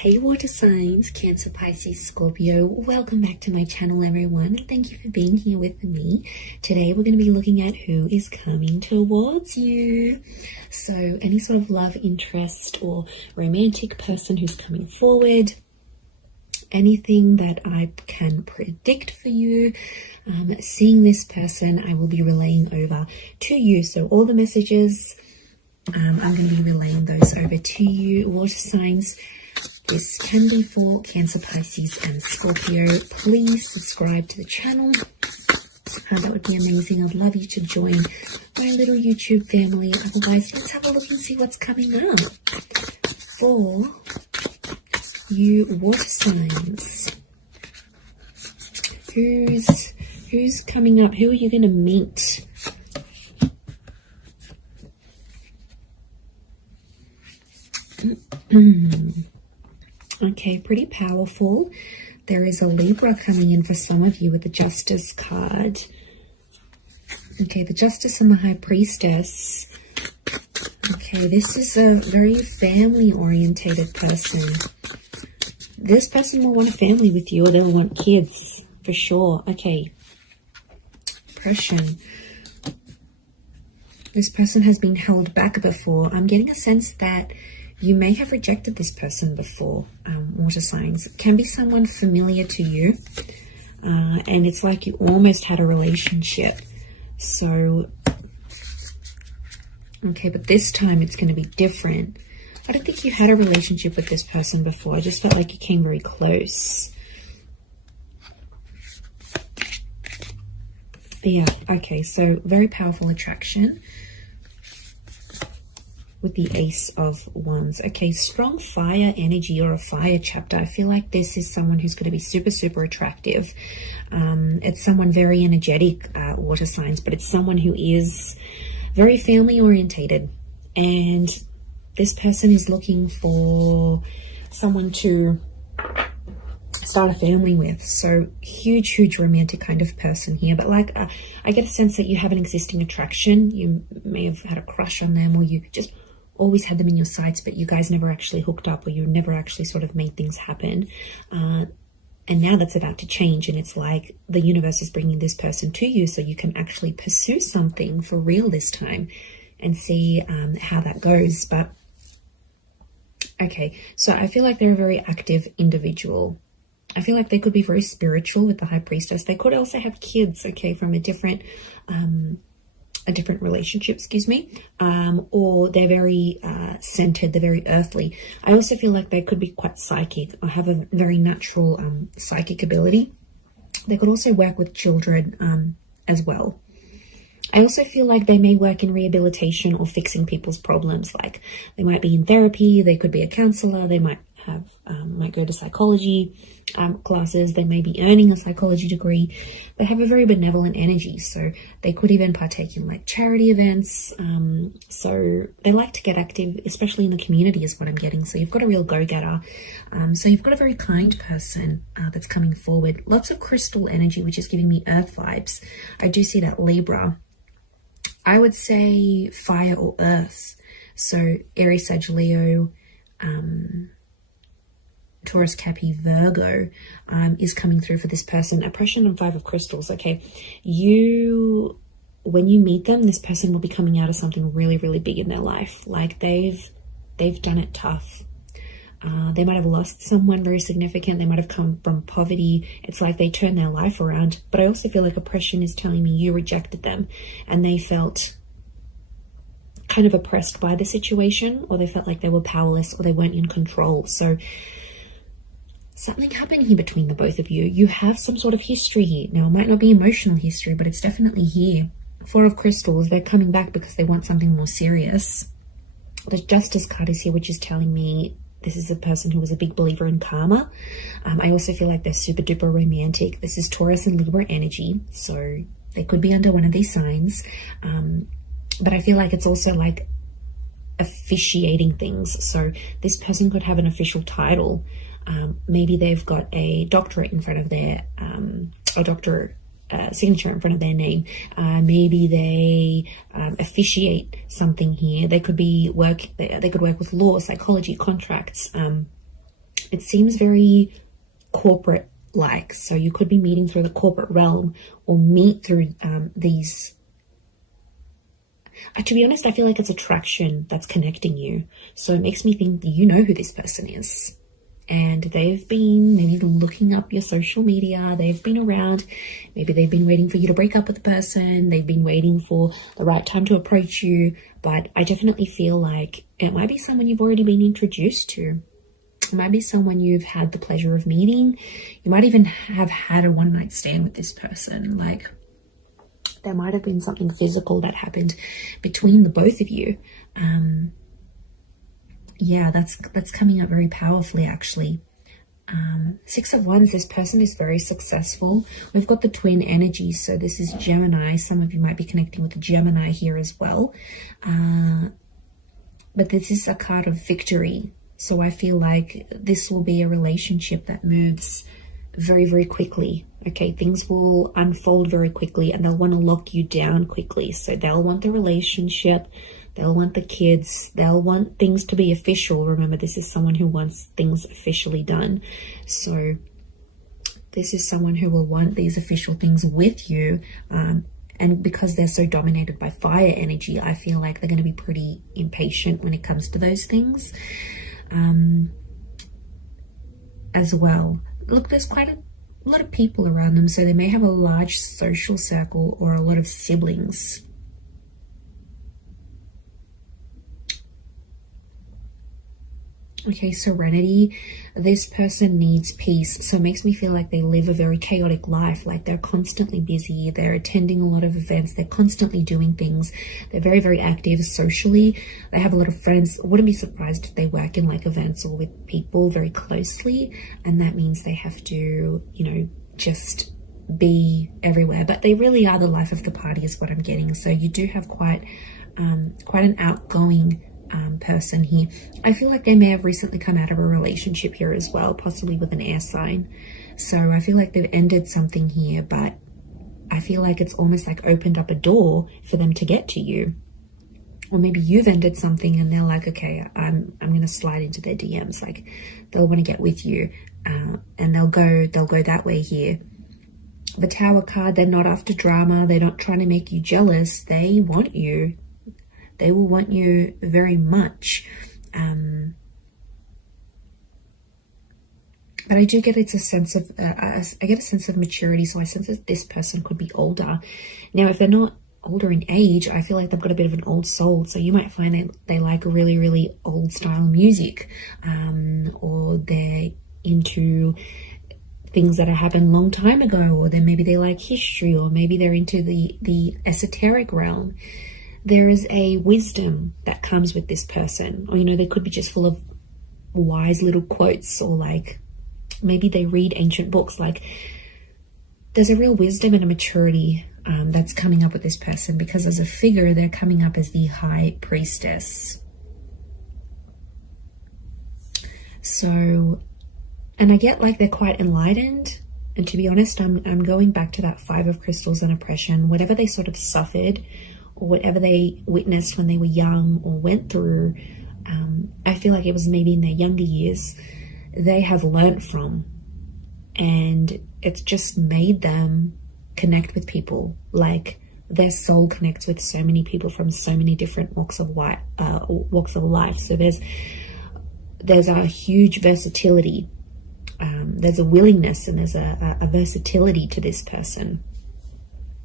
Hey water signs, Cancer, Pisces, Scorpio, welcome back to my channel everyone. Thank you for being here with me. Today we're going to be looking at who is coming towards you. So any sort of love interest or romantic person who's coming forward, anything that I can predict for you, seeing this person, I will be relaying over to you. So all the messages, I'm going to be relaying those over to you, water signs. This can be for Cancer, Pisces and Scorpio. Please subscribe to the channel. That would be amazing. I'd love you to join my little YouTube family. Otherwise, let's have a look and see what's coming up for you water signs. Who's coming up? Who are you going to meet? Okay, pretty powerful. There is a Libra coming in for some of you with the Justice card. Okay, the Justice and the High Priestess. Okay, this is a very family-orientated person. This person will want a family with you, or they'll want kids, for sure. Okay. Oppression. This person has been held back before. I'm getting a sense that you may have rejected this person before, water signs. It can be someone familiar to you, and it's like you almost had a relationship. So, okay, but this time it's going to be different. I don't think you had a relationship with this person before. I just felt like you came very close. Yeah, okay, so very powerful attraction with the Ace of Wands. Okay, strong fire energy or a fire chapter. I feel like this is someone who's going to be super, super attractive. It's someone very energetic, water signs, but it's someone who is very family orientated. And this person is looking for someone to start a family with. So huge, huge romantic kind of person here. But like, I get a sense that you have an existing attraction. You may have had a crush on them, or you just always had them in your sights, but you guys never actually hooked up, or you never actually sort of made things happen. And now that's about to change, and it's like the universe is bringing this person to you so you can actually pursue something for real this time and see how that goes. But okay, so I feel like they're a very active individual. I feel like they could be very spiritual with the High Priestess. They could also have kids, okay, from a different relationship, excuse me, or they're very centered, they're very earthly. I also feel like they could be quite psychic or have a very natural psychic ability. They could also work with children as well. I also feel like they may work in rehabilitation or fixing people's problems. Like they might be in therapy, they could be a counselor, they might have might go to psychology classes, they may be earning a psychology degree. They have a very benevolent energy, so they could even partake in like charity events. So they like to get active, especially in the community is what I'm getting. So you've got a real go-getter. So you've got a very kind person that's coming forward. Lots of crystal energy, which is giving me earth vibes. I do see that Libra. I would say fire or earth. So Aries, Sag, Leo, Taurus, Capi, Virgo is coming through for this person. Oppression and Five of Crystals. Okay, when you meet them, this person will be coming out of something really, really big in their life. Like they've done it tough. They might have lost someone very significant. They might have come from poverty. It's like they turned their life around. But I also feel like oppression is telling me you rejected them, and they felt kind of oppressed by the situation, or they felt like they were powerless, or they weren't in control. So something happened here between the both of you. You have some sort of history here. Now, it might not be emotional history, but it's definitely here. Four of Crystals, they're coming back because they want something more serious. The Justice card is here, which is telling me this is a person who was a big believer in karma. I also feel like they're super duper romantic. This is Taurus and Libra energy, so they could be under one of these signs. But I feel like it's also like officiating things. So this person could have an official title. Maybe they've got a doctorate in front of their, signature in front of their name. Maybe they officiate something here. They could be they could work with law, psychology, contracts. it seems very corporate like. So you could be meeting through the corporate realm or meet through these. To be honest, I feel like it's attraction that's connecting you. So it makes me think that you know who this person is. And they've been maybe looking up your social media. They've been around. Maybe they've been waiting for you to break up with the person. They've been waiting for the right time to approach you. But I definitely feel like it might be someone you've already been introduced to. It might be someone you've had the pleasure of meeting. You might even have had a one-night stand with this person. Like, there might have been something physical that happened between the both of you. Yeah, that's coming up very powerfully, actually. 6 of Wands, this person is very successful. We've got the twin energy, so this is Gemini. Some of you might be connecting with the Gemini here as well. But this is a card of victory. So I feel like this will be a relationship that moves very, very quickly. Okay, things will unfold very quickly and they'll want to lock you down quickly. So they'll want the relationship. They'll want the kids. They'll want things to be official. Remember, this is someone who wants things officially done. So this is someone who will want these official things with you. And because they're so dominated by fire energy, I feel like they're going to be pretty impatient when it comes to those things as well. Look, there's quite a lot of people around them. So they may have a large social circle or a lot of siblings. Okay, serenity. This person needs peace. So it makes me feel like they live a very chaotic life. Like they're constantly busy. They're attending a lot of events. They're constantly doing things. They're very, very active socially. They have a lot of friends. I wouldn't be surprised if they work in like events or with people very closely. And that means they have to, you know, just be everywhere. But they really are the life of the party is what I'm getting. So you do have quite an outgoing person here. I feel like they may have recently come out of a relationship here as well, possibly with an air sign. So I feel like they've ended something here, but I feel like it's almost like opened up a door for them to get to you. Or maybe you've ended something and they're like, okay, I'm going to slide into their DMs. Like they'll want to get with you, and they'll go that way here. The Tower card, they're not after drama. They're not trying to make you jealous. They want you. They will want you very much. But I do get it's a sense of, I get a sense of maturity. So I sense that this person could be older. Now, if they're not older in age, I feel like they've got a bit of an old soul. So you might find that they like really, really old style music, or they're into things that have happened a long time ago, or then maybe they like history, or maybe they're into the esoteric realm. There is a wisdom that comes with this person, or, you know, they could be just full of wise little quotes, or like maybe they read ancient books. Like there's a real wisdom and a maturity that's coming up with this person, because as a figure, they're coming up as the High Priestess. So, and I get like they're quite enlightened. And to be honest, I'm going back to that 5 of Crystals and oppression, whatever they sort of suffered, or whatever they witnessed when they were young or went through, I feel like it was maybe in their younger years, they have learnt from. And it's just made them connect with people. Like their soul connects with so many people from so many different walks of life. So there's a huge versatility. There's a willingness and there's a versatility to this person.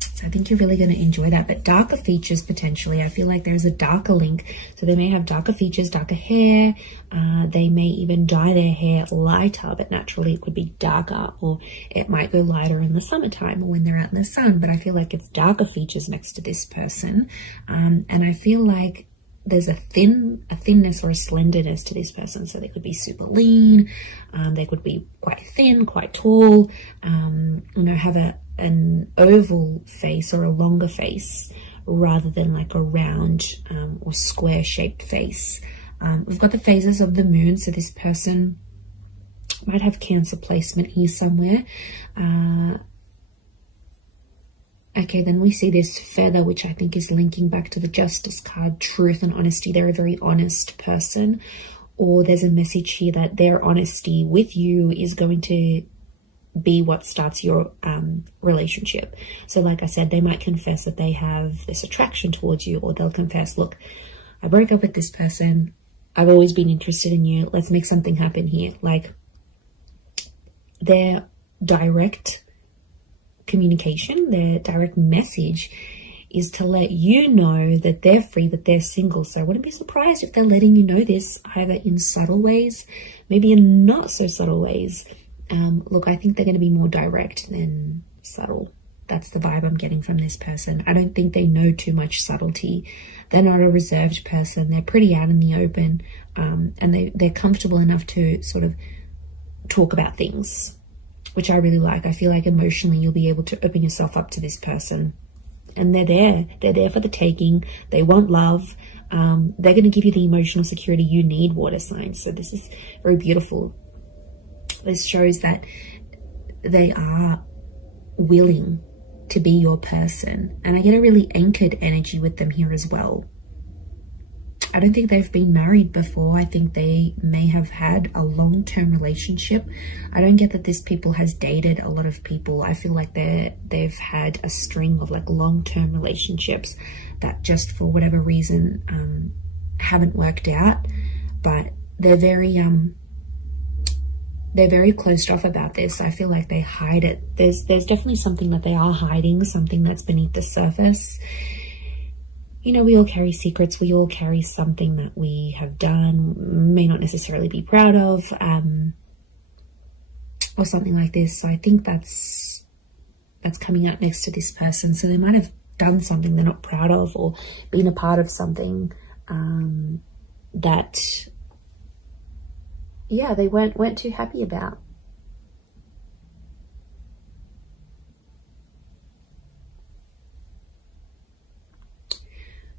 So I think you're really going to enjoy that. But darker features, potentially, I feel like there's a darker link. So they may have darker features, darker hair. They may even dye their hair lighter, but naturally it could be darker, or it might go lighter in the summertime or when they're out in the sun. But I feel like it's darker features next to this person. And I feel like there's a thinness or a slenderness to this person. So they could be super lean. They could be quite thin, quite tall, you know, have an oval face or a longer face rather than like a round or square shaped face. We've got the phases of the moon. So this person might have Cancer placement here somewhere. Okay, then we see this feather, which I think is linking back to the Justice card, truth and honesty. They're a very honest person. or there's a message here that their honesty with you is going to be what starts your relationship. So like I said, they might confess that they have this attraction towards you, or they'll confess, look, I broke up with this person. I've always been interested in you. Let's make something happen here. Like, their direct communication, their direct message is to let you know that they're free, that they're single. So I wouldn't be surprised if they're letting you know this, either in subtle ways, maybe in not so subtle ways. Look, I think they're going to be more direct than subtle. That's the vibe I'm getting from this person. I don't think they know too much subtlety. They're not a reserved person. They're pretty out in the open, and they're comfortable enough to sort of talk about things, which I really like. I feel like emotionally you'll be able to open yourself up to this person. And they're there for the taking. They want love. They're going to give you the emotional security you need, water signs. So this is very beautiful. This shows that they are willing to be your person. And I get a really anchored energy with them here as well. I don't think they've been married before. I think they may have had a long-term relationship. I don't get that this people has dated a lot of people. I feel like they've had a string of like long-term relationships that just for whatever reason haven't worked out. But they're very closed off about this. I feel like they hide it. There's definitely something that they are hiding, something that's beneath the surface. You know, we all carry secrets. We all carry something that we have done, may not necessarily be proud of, or something like this. So I think that's coming out next to this person. So they might have done something they're not proud of, or been a part of something that, yeah, they weren't too happy about.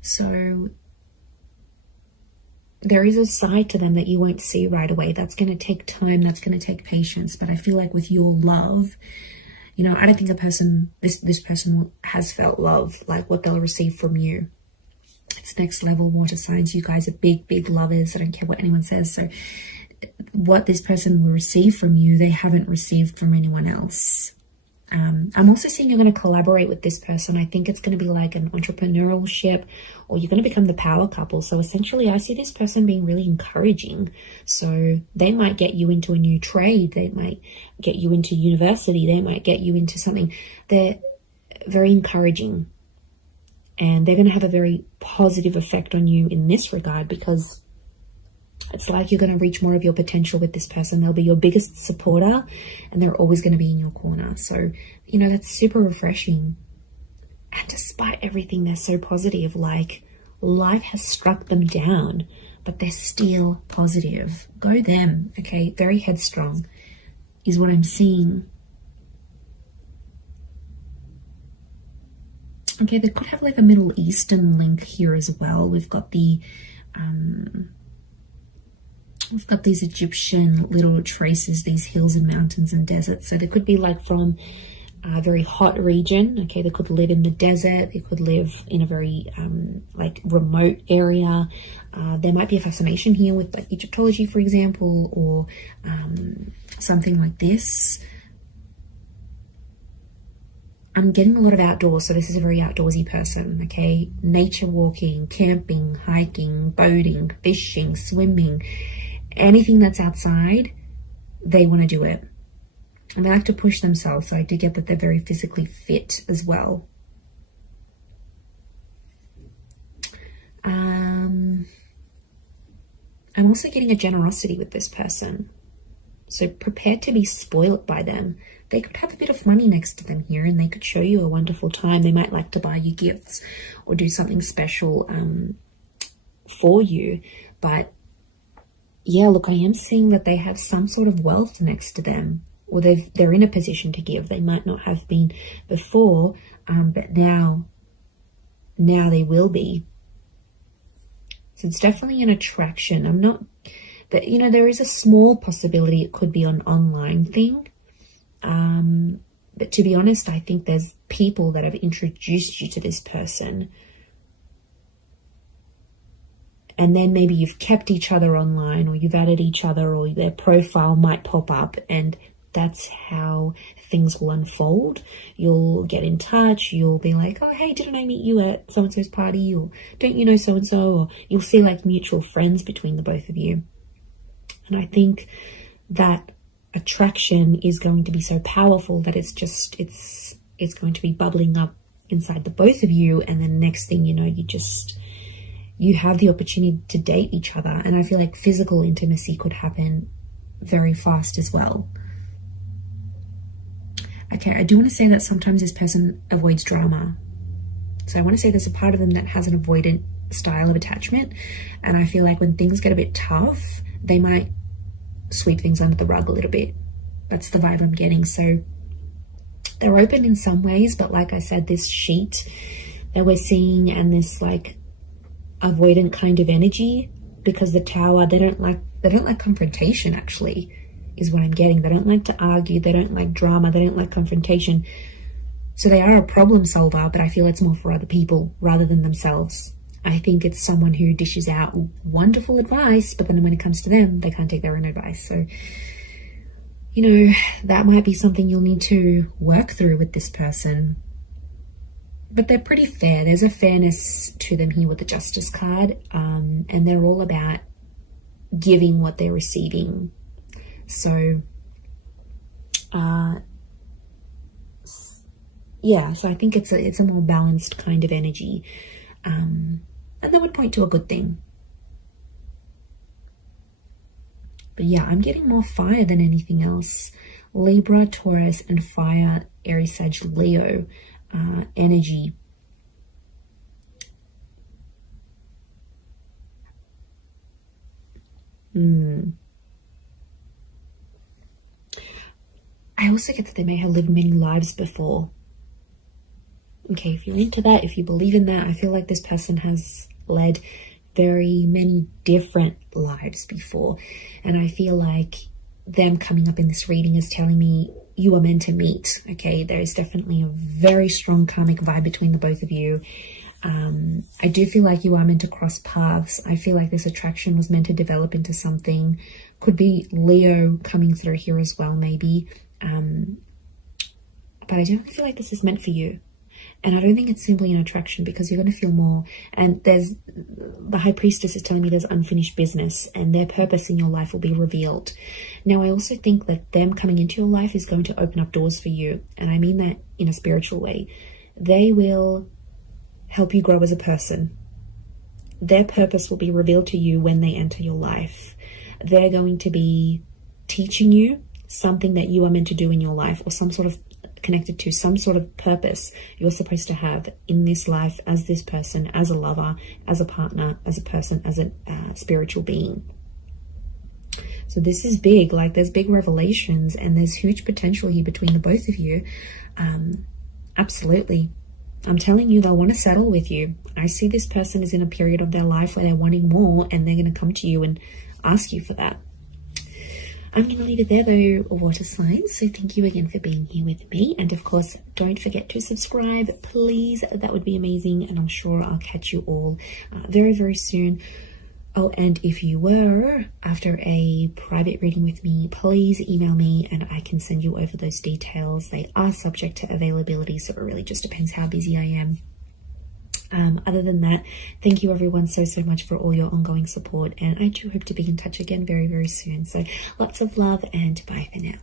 So there is a side to them that you won't see right away. That's going to take time. That's going to take patience. But I feel like with your love, you know, I don't think this person has felt love like what they'll receive from you. It's next level, water signs. You guys are big, big lovers. I don't care what anyone says. So what this person will receive from you, they haven't received from anyone else. I'm also seeing you're going to collaborate with this person. I think it's going to be like an entrepreneurship, or you're going to become the power couple. So essentially I see this person being really encouraging. So they might get you into a new trade. They might get you into university. They might get you into something. They're very encouraging, and they're going to have a very positive effect on you in this regard, because it's like you're going to reach more of your potential with this person. They'll be your biggest supporter, and they're always going to be in your corner. So, you know, that's super refreshing. And despite everything, they're so positive. Like, life has struck them down, but they're still positive. Go them, okay? Very headstrong is what I'm seeing. Okay, they could have like a Middle Eastern link here as well. We've got the... We've got these Egyptian little traces, these hills and mountains and deserts. So they could be like from a very hot region. Okay, they could live in the desert. They could live in a very like remote area. There might be a fascination here with like Egyptology, for example, or something like this. I'm getting a lot of outdoors, so this is a very outdoorsy person, okay? Nature walking, camping, hiking, boating, fishing, swimming. Anything that's outside, they want to do it. And they like to push themselves, so I do get that they're very physically fit as well. I'm also getting a generosity with this person. So prepare to be spoiled by them. They could have a bit of money next to them here, and they could show you a wonderful time. They might like to buy you gifts or do something special for you. But yeah, look, I am seeing that they have some sort of wealth next to them, or they're in a position to give. They might not have been before, but now they will be. So it's definitely an attraction. I'm not, but you know, there is a small possibility it could be an online thing. But to be honest, I think there's people that have introduced you to this person. and then maybe you've kept each other online, or you've added each other, or their profile might pop up, and that's how things will unfold. You'll get in touch, you'll be like, oh hey, didn't I meet you at so-and-so's party, or don't you know so-and-so, or you'll see like mutual friends between the both of you. And I think that attraction is going to be so powerful that it's going to be bubbling up inside the both of you, and then next thing you know, you have the opportunity to date each other. And I feel like physical intimacy could happen very fast as well. Okay, I do want to say that sometimes this person avoids drama. So I want to say there's a part of them that has an avoidant style of attachment, and I feel like when things get a bit tough, they might sweep things under the rug a little bit. That's the vibe I'm getting. So they're open in some ways, but like I said, this sheet that we're seeing and this like avoidant kind of energy, because the Tower, they don't like confrontation, actually, is what I'm getting. They don't like to argue, they don't like drama, they don't like confrontation. So they are a problem solver, but I feel it's more for other people rather than themselves. I think it's someone who dishes out wonderful advice, but then when it comes to them, they can't take their own advice. So, you know, that might be something you'll need to work through with this person. But they're pretty fair. There's a fairness to them here with the Justice card, and they're all about giving what they're receiving. So, yeah, so I think it's a more balanced kind of energy. And that would point to a good thing. But yeah, I'm getting more fire than anything else. Libra, Taurus, and fire, Aries, Sag, Leo energy. I also get that they may have lived many lives before. Okay, if you're into that, if you believe in that, I feel like this person has led very many different lives before. And I feel like them coming up in this reading is telling me you are meant to meet. Okay, there is definitely a very strong karmic vibe between the both of you. I do feel like you are meant to cross paths. I feel like this attraction was meant to develop into something. Could be Leo coming through here as well, maybe. But I don't feel like this is meant for you. And I don't think it's simply an attraction, because you're going to feel more. And there's the High Priestess is telling me there's unfinished business, and their purpose in your life will be revealed. Now, I also think that them coming into your life is going to open up doors for you. And I mean that in a spiritual way. They will help you grow as a person. Their purpose will be revealed to you when they enter your life. They're going to be teaching you something that you are meant to do in your life, or some sort of connected to some sort of purpose you're supposed to have in this life as this person, as a lover, as a partner, as a person, as a spiritual being. So this is big. Like, there's big revelations, and there's huge potential here between the both of you. Absolutely. I'm telling you, they'll want to settle with you. I see this person is in a period of their life where they're wanting more, and they're going to come to you and ask you for that. I'm going to leave it there though, water signs. So thank you again for being here with me. And of course, don't forget to subscribe, please. That would be amazing. And I'm sure I'll catch you all very, very soon. Oh, and if you were after a private reading with me, please email me and I can send you over those details. They are subject to availability, so it really just depends how busy I am. Other than that, thank you everyone so much for all your ongoing support, and I do hope to be in touch again very, very soon. So lots of love, and bye for now.